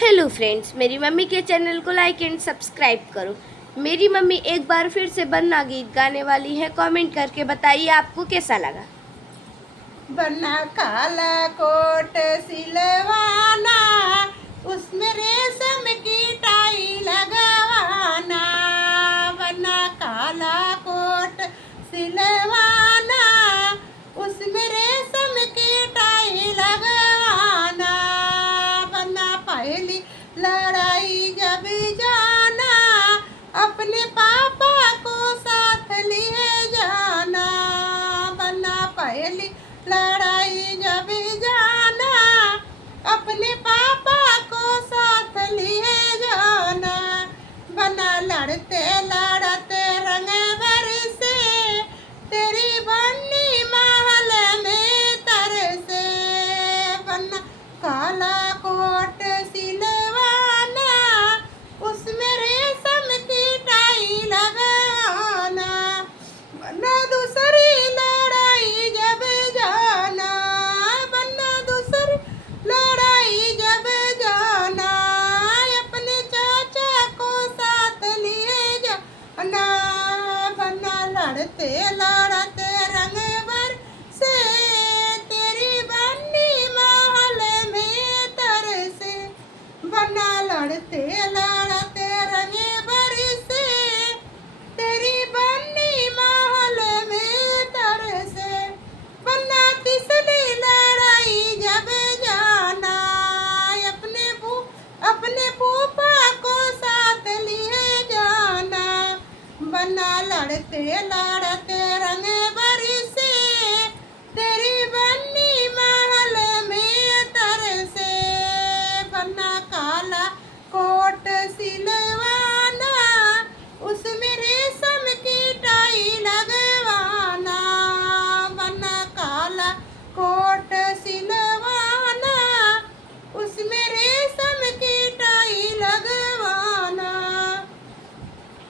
Hello friends, मेरी mummy के channel को लाइक एंड सब्सक्राइब करो। मेरी मम्मी एक बार फिर से बन्ना गीत गाने वाली है। कमेंट करके बताइए आपको कैसा लगा। बना काला कोट सिलवाना, उसमें रेशम की टाई लगवाना। बना काला कोट सिलवाना, उसमें रेशम की टाई लगवाना। बना पहली लड़ाई जब जाना, अपने पापा को साथ लिए जाना। बना पहली लड़ाई जब जाना, अपने पापा को साथ लिए जाना। बना लड़ते लड़ते रंग बरसे, तेरी बन्नी महल में तरसे। बना काला कोट